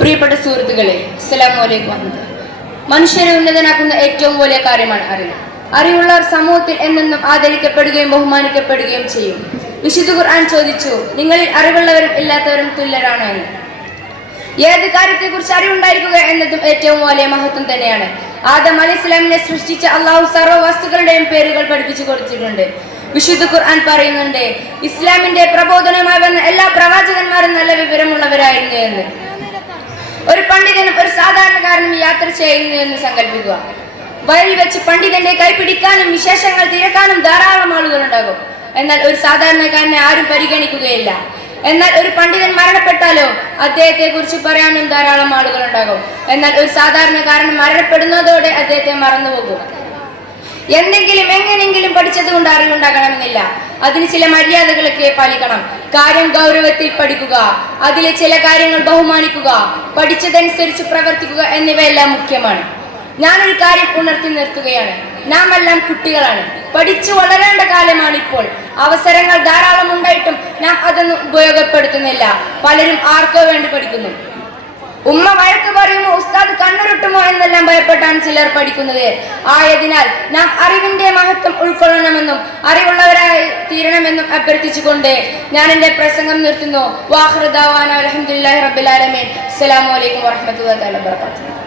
പ്രിയപ്പെട്ട സുഹൃത്തുക്കളെ അസ്സലാമു അലൈക്കും വറഹ്മത്തുള്ളാഹി. മനുഷ്യരെ ഉന്നതനാക്കുന്ന ഏറ്റവും വലിയ കാര്യമാണ് അറിവ്. അറിവുള്ളവർ സമൂഹത്തിൽ എന്നെന്നും ആദരിക്കപ്പെടുകയും ബഹുമാനിക്കപ്പെടുകയും ചെയ്യും. വിശുദ്ധ ഖുർആൻ ചോദിച്ചു നിങ്ങളിൽ അറിവുള്ളവരും ഇല്ലാത്തവരും തുല്യരാണോ എന്ന്? ഏത് കാര്യത്തെക്കുറിച്ച് അറിവുണ്ടായിരിക്കുക എന്നതും ഏറ്റവും വലിയ മഹത്വം തന്നെയാണ്. ആദം അലി ഇസ്ലാമിനെ സൃഷ്ടിച്ച അള്ളാഹു സർവ വസ്തുക്കളുടെയും പേരുകൾ പഠിപ്പിച്ചു കൊടുത്തിട്ടുണ്ട്. വിശുദ്ധ ഖുർആൻ പറയുന്നുണ്ട് ഇസ്ലാമിന്റെ പ്രബോധനമായി വന്ന എല്ലാ പ്രവാചകന്മാരും നല്ല വിവരമുള്ളവരായിരുന്നു എന്ന്. ഒരു പണ്ഡിതനും ഒരു സാധാരണക്കാരനും യാത്ര ചെയ്യുന്നു എന്ന് സങ്കല്പിക്കുക. വയലിൽ വെച്ച് പണ്ഡിതന്റെ കൈ പിടിക്കാനും വിശേഷങ്ങൾ തിരക്കാനും ധാരാളം ആളുകൾ ഉണ്ടാകും. എന്നാൽ ഒരു സാധാരണക്കാരനെ ആരും പരിഗണിക്കുകയില്ല. എന്നാൽ ഒരു പണ്ഡിതൻ മരണപ്പെട്ടാലോ അദ്ദേഹത്തെ കുറിച്ച് പറയാനും ധാരാളം ആളുകൾ ഉണ്ടാകും. എന്നാൽ ഒരു സാധാരണക്കാരൻ മരണപ്പെടുന്നതോടെ അദ്ദേഹത്തെ മറന്നുപോകും. എന്തെങ്കിലും എങ്ങനെയെങ്കിലും പഠിച്ചത് കൊണ്ട് അറിവുണ്ടാകണമെന്നില്ല. അതിന് ചില മര്യാദകളൊക്കെ പാലിക്കണം. കാര്യം ഗൗരവത്തിൽ പഠിക്കുക. അതിലെ ചില കാര്യങ്ങൾ ബഹുമാനിക്കുക. പഠിച്ചതനുസരിച്ച് പ്രവർത്തിക്കുക എന്നിവയെല്ലാം മുഖ്യമാണ്. ഞാനൊരു കാര്യം ഉണർത്തി നിർത്തുകയാണ്. നാം എല്ലാം കുട്ടികളാണ്. പഠിച്ചു വളരേണ്ട കാലമാണ് ഇപ്പോൾ അവസരങ്ങൾ ധാരാളം ഉണ്ടായിട്ടും നാം അതൊന്നും ഉപയോഗപ്പെടുത്തുന്നില്ല. പലരും ആർക്കോ വേണ്ടി പഠിക്കുന്നു. ഉമ്മ വഴക്ക് പറയുമോ ഉസ്താദ് കണ്ണുരുട്ടുമോ എന്നെല്ലാം ഭയപ്പെട്ടാണ് ചിലർ പഠിക്കുന്നത്. ആയതിനാൽ നാം അറിവിന്റെ മഹത്വം ഉൾക്കൊള്ളണമെന്നും അറിവുള്ളവരായി തീരണമെന്നും അഭ്യർത്ഥിച്ചുകൊണ്ട് ഞാൻ എന്റെ പ്രസംഗം നിർത്തുന്നു. വാഹൃദാൻ അലഹമുല്ലാ റബ്ബുലാലമീൻ അസ്സലാമലൈക്കും അലൈക്കും വാത്തു